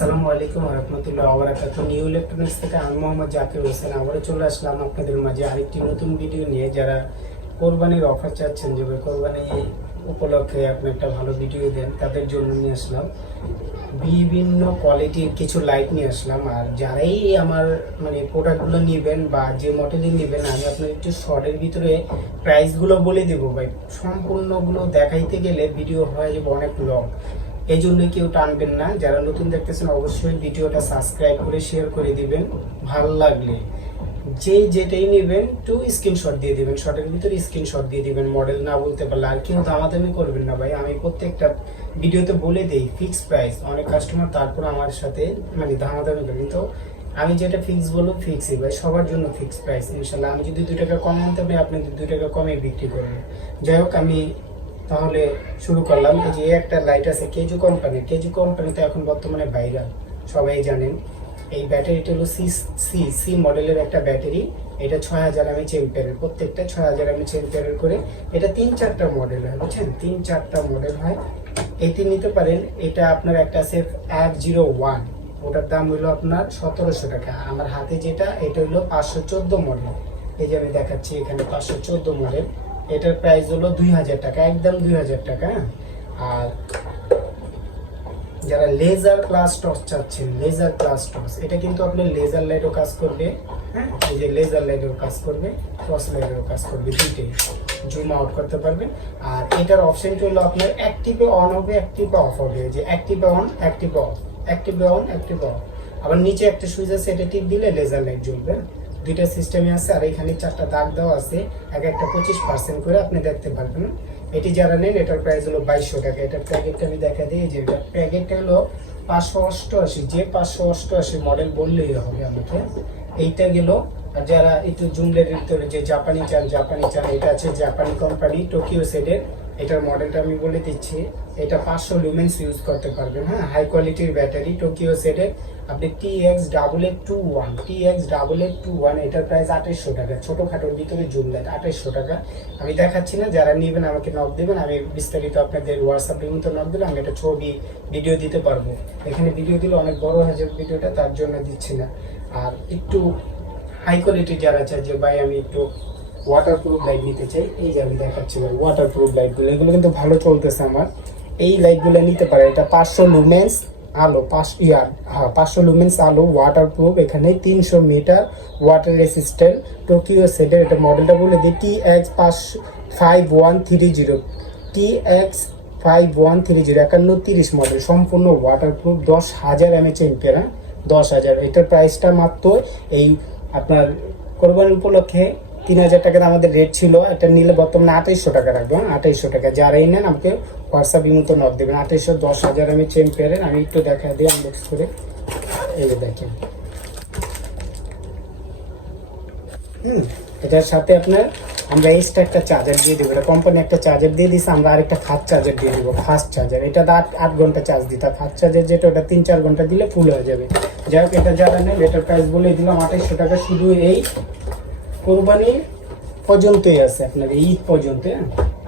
আসসালামু আলাইকুম রহমতুল্লাহ ওবারাকাত। New electronics থেকে আমি মোহাম্মদ জাকির হোসেন আবারও চলে আসলাম আপনাদের মাঝে আরেকটি নতুন ভিডিও নিয়ে। যারা কোরবানির অফার চাচ্ছেন, যে কোরবানি উপলক্ষে আপনি একটা ভালো ভিডিও দেন, তাদের জন্য নিয়ে আসলাম বিভিন্ন কোয়ালিটির কিছু লাইট নিয়ে আসলাম। আর যারাই আমার প্রোডাক্টগুলো নেবেন বা যে মডেলই নেবেন, আমি আপনার একটু শর্টের ভিতরে প্রাইসগুলো বলে দেবো ভাই। সম্পূর্ণগুলো দেখাইতে গেলে ভিডিও হয়ে যাবে অনেক লং, এই জন্য কেউ টানবেন না। যারা নতুন দেখতেছেন অবশ্যই ভিডিওটা সাবস্ক্রাইব করে শেয়ার করে দিবেন। ভালো লাগলে যে যেটাই নেবেন একটু স্ক্রিনশট দিয়ে দিবেন, শর্টের ভিতরে স্ক্রিনশট দিয়ে দিবেন। মডেল না বলতে পারলে আর কেউ দামাদামি করবেন না ভাই। আমি প্রত্যেকটা ভিডিওতে বলে দেই ফিক্স প্রাইস। অনেক কাস্টমার তারপর আমার সাথে দামাদামি করে, কিন্তু আমি যেটা ফিক্স বলবো ফিক্সই ভাই, সবার জন্য ফিক্স প্রাইস ইনশাল্লাহ। আমি যদি 2 টাকা কম আনতে পারি, আপনি 2 টাকা কমে বিক্রি করবেন। যাই হোক, আমি তাহলে শুরু করলাম। এই যে একটা লাইট আছে কেজু কোম্পানির। কেজু কোম্পানিতে এখন বর্তমানে ভাইরাল, সবাই জানেন। এই ব্যাটারিটা হলো সি মডেলের একটা ব্যাটারি। এটা 6000 mAh এম্পিয়ারের, প্রত্যেকটা 6000 mAh এম্পিয়ারের করে। এটা 3-4টা মডেল হয়, বুঝছেন, 3-4টা মডেল হয়। এটি নিতে পারেন। এটা আপনার একটা আছে F01, ওটার দাম হলো আপনার 1700 টাকা। আমার হাতে যেটা, এটা হলো 514 মডেল। এই যে আমি দেখাচ্ছি এখানে 514 মডেল। এটার প্রাইস হলো 2000 টাকা, একদম 2000 টাকা। আর যারা লেজার প্লাস টর্চ চাচ্ছেন, লেজার প্লাস টর্চ, এটা কিন্তু আপনার লেজার লাইটও কাজ করবে। হ্যাঁ, এই যে লেজার লাইটেরও কাজ করবে, টর্চ লাইটেরও কাজ করবে, দুইটাই জুম আউট করতে পারবেন। আর এটার অপশনটা হলো আপনার অ্যাক্টিভে অন হবে, অ্যাক্টিভে অফ হবে। যে অ্যাক্টিভে অন, অ্যাক্টিভে অফ, অ্যাক্টিভে অন, অ্যাক্টিভে অফ। আবার নিচে একটা সুইচ আছে, এটা টিপ দিলে লেজার লাইট জ্বলবে। দুইটা সিস্টেমে আছে। আর এখানে 4টা দাগ দেওয়া আছে, এক একটা 25% করে আপনি দেখতে পারবেন। এটি যারা নেন, এটার প্রাইস হলো 2200 টাকা। এটার প্যাকেটটা আমি দেখা দিই। যে প্যাকেটটা হলো 588, যে 588 মডেল বললেই হবে আমাকে। এইটা গেল। আর যারা একটু জুমলের ভিতরে যে জাপানি চান, এটা আছে জাপানি কোম্পানি টোকিও সেটের। এটার মডেলটা আমি বলে দিচ্ছি। এটা 500 লুমেন্স ইউজ করতে পারবেন। হ্যাঁ, হাই কোয়ালিটির ব্যাটারি টোকিও সেটের। আপনি TX8821, এটার প্রাইস 2800 টাকা। ছোটোখাটোর ভিতরে জুম লাইট 2800 টাকা। আমি দেখাচ্ছি না, যারা নেবেন আমাকে নক দেবেন, আমি বিস্তারিত আপনাদের হোয়াটসঅ্যাপের মতো নক দিলে আমি একটা ছবি ভিডিও দিতে পারবো। এখানে ভিডিও দিলে অনেক বড় হয়ে যাবে ভিডিওটা, তার জন্য দিচ্ছি না। আর একটু হাই কোয়ালিটি যারা চাই যে ভাই আমি একটু ওয়াটারপ্রুফ লাইট নিতে চাই, এই যে আমি দেখাচ্ছি ভাই ওয়াটারপ্রুফ লাইটগুলো, এগুলো কিন্তু ভালো চলতেছে আমার। এই লাইটগুলো নিতে পারে। এটা 500 লুমেন্স আলো, 500 লুমেন্স আলো, ওয়াটারপ্রুফ। এখানে 300 মিটার ওয়াটার রেসিস্ট্যান্ট, টোকিও সেটের। এটা মডেলটা বলে দিই TX5130, TX5130, 5130 মডেল, সম্পূর্ণ ওয়াটারপ্রুফ, 10,000 mAh এম্পিয়ার। 10,000। এটার প্রাইসটা মাত্র এই আপনার কোরবানির উপলক্ষে 3000 টাকা আমাদের রেট ছিল। এটা নিলে বর্তমানে 2800 টাকা রাখবো। 2800 টাকা। যারাই নেন আমাকে হোয়াটসঅ্যাপের মতো নক দেবেন। 2800, 10,000 mAh এম্পিয়ারের। আমি একটু দেখা দিই আনবক্স করে। এই যে দেখেন, এটার সাথে আপনার আমরা এক্সট্রা একটা চার্জার দিয়ে দেবো। এটা কোম্পানি একটা চার্জার দিয়ে দিচ্ছে, আমরা আরেকটা ফাস্ট চার্জার দিয়ে দেবো। ফাস্ট চার্জার এটা 8 ঘন্টা চার্জ দিতে। ফাস্ট চার্জার যেটা, ওটা 3-4 ঘন্টা দিলে ফুল হয়ে যাবে। যাই হোক, এটা যারা নেন, এটার প্রাইস বলে দিলাম 2800 টাকা। শুধু এই কোরবানি পর্যন্তই আছে, আপনার ঈদ পর্যন্ত।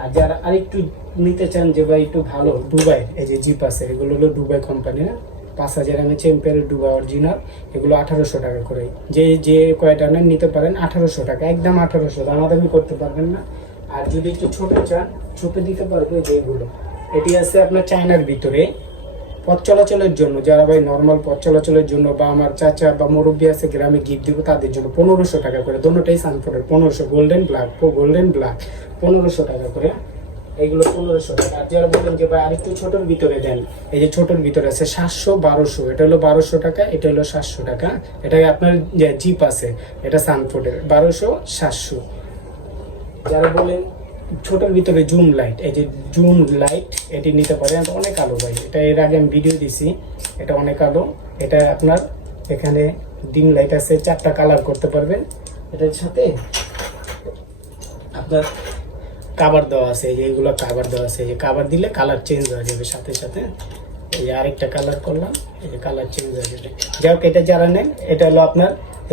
আর যারা আরেকটু নিতে চান যে ভাই একটু ভালো, দুবাই, এই যে জিপ আছে, এগুলো হলো দুবাই কোম্পানি না, 5000 mAh এম্পিয়ারের দুবাই অরিজিনাল। এগুলো 1800 টাকা করে। যে কয়টা নেন নিতে পারেন 1800 টাকা, একদম 1800, দামাদামি করতে পারবেন না। আর যদি একটু ছোট চান, ছোট দিতে পারবে যেগুলো। এটি আছে আপনার চায়নার ভিতরে, পথ চলাচলের জন্য। যারা ভাই নর্মাল পথ চলাচলের জন্য, বা আমার চাচা বা মুরব্বী আছে গ্রামে গিফট দিব, তাদের জন্য 1500 টাকা করে। দোনোটাই সানফোর্ডের 1500, গোল্ডেন ব্ল্যাক 1500 টাকা করে। এইগুলো 1500 টাকা। আর যারা বলেন যে ভাই আরেকটু ছোটোর ভিতরে দেন, এই যে ছোটোর ভিতরে আছে 700-1200, এটা হলো 1200 টাকা, এটা হলো 700 টাকা। এটা আপনার জিপ আছে, এটা সানফোর্ডের 1200-700। যারা বলেন ছোটোর ভিতরে জুম লাইট, এই যে জুম লাইট, এটি নিতে পারেন। অনেক আলো ভাই, এটা এর আগে আমি ভিডিও দিছি। এটা অনেক আলো। এটা আপনার এখানে ডিম লাইট আছে, 4টা কালার করতে পারবেন। এটার সাথে আপনার কাভার দেওয়া আছে, এই যে এইগুলো কাভার দেওয়া আছে। এই যে কাভার দিলে কালার চেঞ্জ হয়ে যাবে সাথে সাথে। এই যে আরেকটা কালার করলাম, এই যে কালার চেঞ্জ হয়ে যাবে। যাই হোক, এটা যারা নেন, এটা হলো আপনার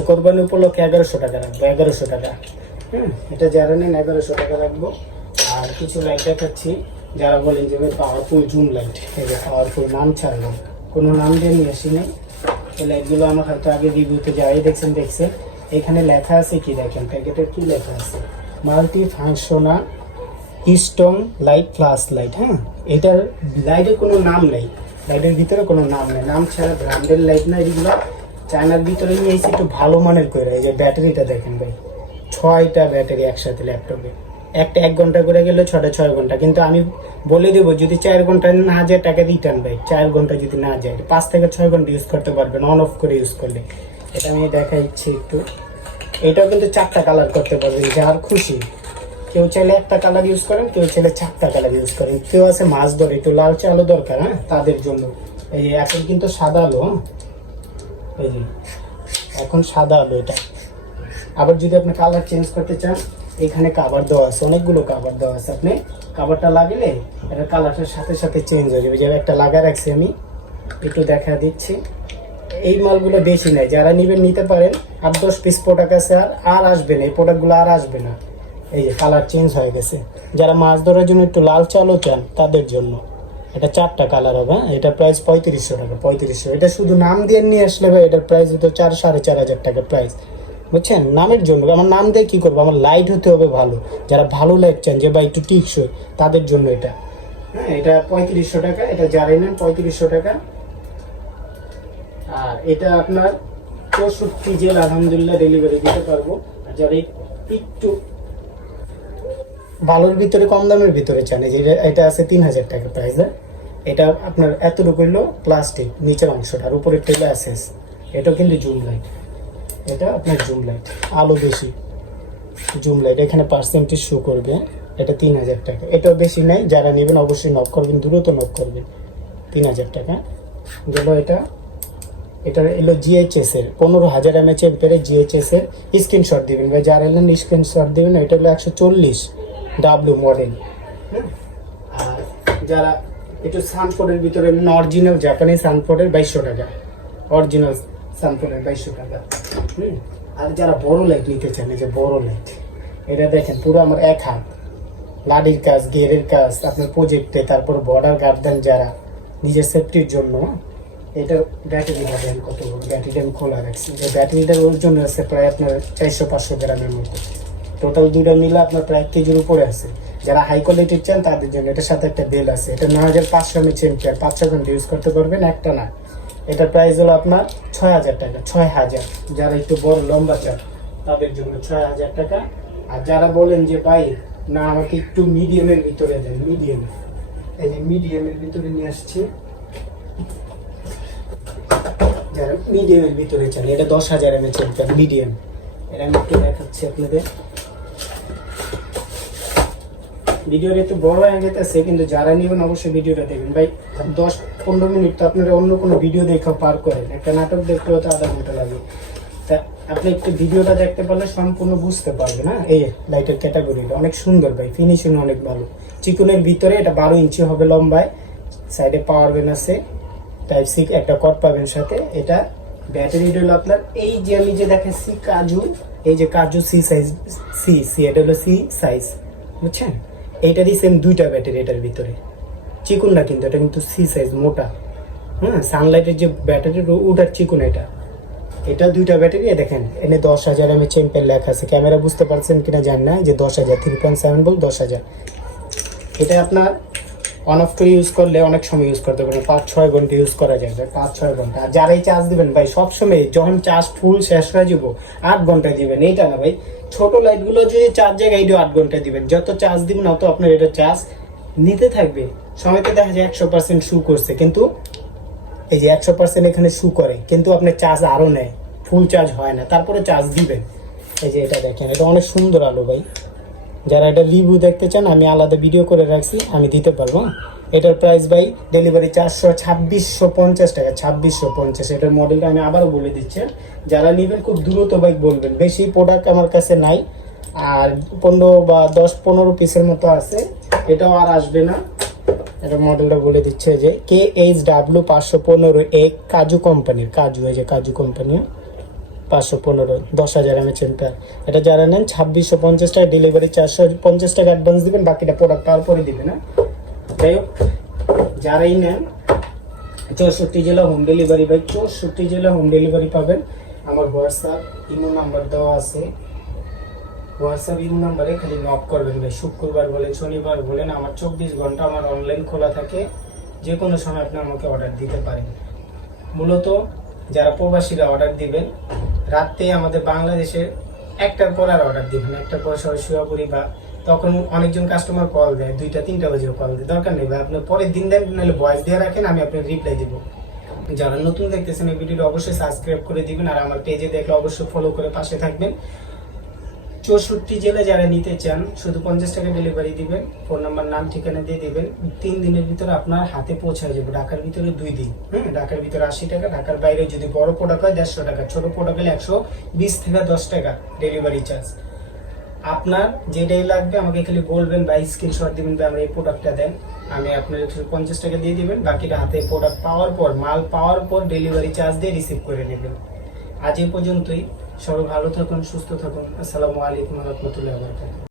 কোরবানি উপলক্ষে 1100 টাকা রাখবো। 1100 টাকা। এটা যারা নেন 1100 টাকা রাখবো। আর কিছু লাইট দেখাচ্ছি। যারা বলেন যে পাওয়ারফুল জুম লাইট, এই যে পাওয়ারফুল, নাম ছাড়লাম, কোনো নাম দিয়ে নিয়ে আসি নাই। এই লাইটগুলো আমার হয়তো আগে রিভিউতে যাই দেখছে। এখানে লেখা আছে কি দেখেন, প্যাকেটে কি লেখা আছে, multi functional strong light flash light. হ্যাঁ, এটার লাইটের কোনো নাম নেই, লাইটের ভিতরে কোনো নাম নেই, নাম ছাড়া ব্র্যান্ডের লাইট না এগুলো। চায়নার ভিতরে নিয়ে এসে একটু ভালো মানের করে। এই যে ব্যাটারিটা দেখেন ভাই, 6টা ব্যাটারি একসাথে ল্যাপটপে, একটা 1 ঘন্টা করে গেলে 6টা 6 ঘন্টা। কিন্তু আমি বলে দেবো যদি 4 ঘন্টা না যায় টাকা রিটার্ন ভাই, 4 ঘন্টা যদি না যায় 5 থেকে 6 ঘন্টা ইউজ করতে পারবেন অন অফ করে ইউজ করলে। এটা আমি দেখাচ্ছি একটু। এটাও কিন্তু 4টা কালার করতে পারবেন যার খুশি। কেউ চাইলে একটা কালার ইউজ করেন, কেউ চাইলে 4টা কালার ইউজ করেন। কেউ আছে মাছ ধরে একটু লালচে আলো দরকার, হ্যাঁ তাদের জন্য। এই যে এখন কিন্তু সাদা আলো, হ্যাঁ এই যে এখন সাদা আলো এটা। আবার যদি আপনি কালার চেঞ্জ করতে চান, এখানে কাভার দেওয়া আছে, অনেকগুলো কাভার দেওয়া আছে। আপনি কাভারটা লাগলে এটা কালারটার সাথে সাথে চেঞ্জ হয়ে যাবে। যেমন একটা লাগা রাখছি আমি, একটু দেখা দিচ্ছি। এই মালগুলো বেশি নাই, যারা নেবেন নিতে পারেন। 8-10 পিস প্রোডাক্ট আছে, আর আসবে না এই প্রোডাক্টগুলো, আর আসবে না। এই যে কালার চেঞ্জ হয়ে গেছে। যারা মাছ ধরার জন্য একটু লাল চালও চান তাদের জন্য এটা 4টা কালার হবে। এটা প্রাইস 3500 টাকা, 3500। এটা শুধু নাম দিয়ে নিয়ে আসলে ভাই এটার প্রাইস হতো 4-4.5 টাকা প্রাইস, বুঝছেন। নামের জন্য, আমার নাম দিয়ে কি করবো, আমার লাইট হতে হবে ভালো। যারা ভালো লাইট চান যে ভাই একটু টিকসই, তাদের জন্য এটা। হ্যাঁ, এটা 3500 টাকা। এটা যারাই নেন 3500 টাকা। আর এটা আপনার 64 জেল আলহামদুলিল্লাহ ডেলিভারি দিতে পারবো। আর যারা একটু ভালোর ভিতরে কম দামের ভিতরে চান, এই যে এটা আছে 3000 টাকা প্রাইস। এটা আপনার এতটুকু হলো প্লাস্টিক, নিচের অংশটা আর উপরে টেলে অ্যাসেস। এটা কিন্তু জুম লাইট, এটা আপনার জুম লাইট, আলো বেশি জুম লাইট, এখানে পার্সেন্টেজ শো করবে। এটা 3000 টাকা। এটাও বেশি নাই, যারা নেবেন অবশ্যই নক করবেন, দ্রুত নক করবেন। 3000 টাকা গেল এটা। এটা এলো জিএইচএস এর 15000 mAh এর জিএইচএস এর স্ক্রিনশট দিবেন ভাই, যারা এলেন স্ক্রিনশট দিবেন। এটা হলো 140W মডেল। আর যারা একটু সানফোর্ডের ভিতরে অরিজিনাল জাপানি সানফোর্ডের 2200 টাকা, অরিজিনাল সানফোর্ডের 2200 টাকা। আর যারা বড় লাইট নিতে চান, এই যে বড় লাইট, এটা দেখেন পুরো আমার 1 হাত, লাডির কাজ, গেরের কাজ, আপনার প্রজেক্টে, তারপর বর্ডার গার্ডেন, যারা নিজের সেফটির জন্য। এটার ব্যাটারিটা দেন কত বড়, ব্যাটারিটা আমি খোলা রাখছি। এই ব্যাটারিটার ওজন আছে প্রায় আপনার 400-500 গ্রামের মতো। টোটাল দুইটা মিলে আপনার প্রায় 1 কেজির উপরে আছে। যারা হাই কোয়ালিটির চান তাদের জন্য। এটার সাথে একটা বেল আছে। এটা 9500 mAh, 5-6 ঘন্টা ইউজ করতে পারবেন, একটা না। এটার প্রাইস হলো আপনার 6000 টাকা, 6000। যারা একটু বড় লম্বা চান তাদের জন্য 6000 টাকা। আর যারা বলেন যে ভাই না আমাকে একটু মিডিয়ামের ভিতরে দেন, মিডিয়াম, এই যে মিডিয়ামের ভিতরে নিয়ে আসছি। যারা মিডিয়ামের ভিতরে চান, এটা 10000 mAh মিডিয়াম। এটা আমি একটু দেখাচ্ছি আপনাদের। ভিডিওটা একটু বড় হয়ে যেতেছে, কিন্তু যারা নেবেন অবশ্যই ভিডিওটা দেখবেন ভাই। 10-15 মিনিট তো আপনারা অন্য কোনো ভিডিও দেখা পার করেন, একটা নাটক দেখতে হতে আধা ঘন্টা লাগে। তা আপনি একটু ভিডিওটা দেখতে পারলে সম্পূর্ণ বুঝতে পারবেন। হ্যাঁ, এই লাইটের ক্যাটাগরিটা অনেক সুন্দর ভাই, ফিনিশিং অনেক ভালো। চিকনের ভিতরে এটা 12 ইঞ্চি হবে লম্বায়, সাইডে পাওয়ার ব্যাংক আছে, টাইপ সি একটা কট পাবেন সাথে। এটা ব্যাটারিটা হলো আপনার এই যে আমি যে দেখাচ্ছি কাজু, এই যে কাজু সি সাইজ, সি এটা হলো সি সাইজ, বুঝছেন। এইটারই সেম 2টা ব্যাটারি এটার ভিতরে, চিকুন না কিন্তু, এটা কিন্তু সি সাইজ মোটা। হ্যাঁ, সানলাইটের যে ব্যাটারি ওটার চিকুন এটা। এটা 2টা ব্যাটারি। দেখেন এনে 10000 mAh লেখা আছে, ক্যামেরা বুঝতে পারছেন কিনা জানি না, যে 10000, 3.7 ভোল্ট 10000। এটা আপনার অন অফ করে ইউজ করলে অনেক সময় ইউজ করতে পারেন, 5-6 ঘন্টা ইউজ করা যাবে, 5-6 ঘন্টা। আর যারাই চার্জ দিবেন ভাই, সবসময় যখন চার্জ ফুল শেষ হয়ে যাব 8 ঘন্টা দিবেন, এইটা না ভাই। ছোট লাইটগুলো যদি চার্জ জায়গায় 8 ঘন্টা দিবেন, যত চার্জ দিবেন অত আপনার এটা চার্জ নিতে থাকবে। সময়তে দেখা যায় 100% শু করছে, কিন্তু এই যে 100% এখানে শু করে, কিন্তু আপনার চার্জ আরও নেয়, ফুল চার্জ হয় না, তারপরে চার্জ দিবেন। এই যে এটা দেখেন, এটা অনেক সুন্দর আলো ভাই। যারা এটা রিভিউ দেখতে চান আমি আলাদা ভিডিও করে রাখছি, আমি দিতে পারবো। এটার প্রাইস ভাই ডেলিভারি 2650 টাকা, 2650। এটার মডেলটা আমি আবারও বলে দিচ্ছি। যারা নেবেন খুব দ্রুত বাইক বলবেন, বেশি প্রোডাক্ট আমার কাছে নাই, আর 15 বা 10-15 পিসের মতো আছে, এটাও আর আসবে না। এটা মডেলটা বলে দিচ্ছে যে KHW 515A কাজু কোম্পানির, কাজু, এই যে কাজু কোম্পানি 515, 10000 mAh। এটা যারা নেন 2650 টাকা ডেলিভারি, 450 টাকা অ্যাডভান্স দিবেন, বাকিটা প্রোডাক্ট পাওয়ার পরে দিবেন। না যাই হোক, যারাই নেন 64 জেলা হোম ডেলিভারি ভাই, 64 জেলা হোম ডেলিভারি পাবেন। আমার হোয়াটসঅ্যাপ ইমো নাম্বার দেওয়া আছে, হোয়াটসঅ্যাপ ইমো নাম্বারে খালি নক করবেন ভাই। শুক্রবার বলেন, শনিবার বলেন, আমার 24 ঘন্টা আমার অনলাইন খোলা থাকে, যে কোনো সময় আপনি আমাকে অর্ডার দিতে পারেন। মূলত যারা প্রবাসীরা অর্ডার দিবেন, রাতে আমাদের বাংলাদেশে একটার পর আর অর্ডার দিবেন, একটার পর সবাই শুয়াপুরি, বা তখন অনেকজন কাস্টমার কল দেয় 2টা 3টা বাজেও কল দেয়, দরকার নেই ভাই, আপনি পরের দিন দেন, নাহলে ভয়েস দিয়ে রাখেন, আমি আপনার রিপ্লাই দিব। যারা নতুন দেখতেছেন এই ভিডিওটা অবশ্যই সাবস্ক্রাইব করে দিবেন, আর আমার পেজে দেখলে অবশ্যই ফলো করে পাশে থাকবেন। 64 জেলা যারা নিতে চান শুধু 50 টাকা ডেলিভারি দিবেন, ফোন নাম্বার নাম ঠিকানা দিয়ে দিবেন, 3 দিনের ভিতরে আপনার হাতে পৌঁছায় যাবে। ঢাকার ভিতরে 2 দিন, ঢাকার ভিতরে 80 টাকা, ঢাকার বাইরে যদি বড় প্রোডাক্ট হয় 150 টাকা, ছোট প্রোডাক্ট হলে 120 থেকে 10 টাকা ডেলিভারি চার্জ। আপনার যেটাই লাগবে আমাকে খালি বলবেন বা স্ক্রিনশট দিবেন যে আমরা এই প্রোডাক্টটা দেন, আমি আপনার 150 টাকা দিয়ে দিবেন, বাকিটা হাতে প্রোডাক্ট পাওয়ার পর, মাল পাওয়ার পর ডেলিভারি চার্জ দিয়ে রিসিভ করে নেবেন। আজ এই পর্যন্তই, সবাই ভালো থাকুন, সুস্থ থাকুন। আসসালামু আলাইকুম ওয়া রাহমাতুল্লাহি ওয়া বারাকাতুহু।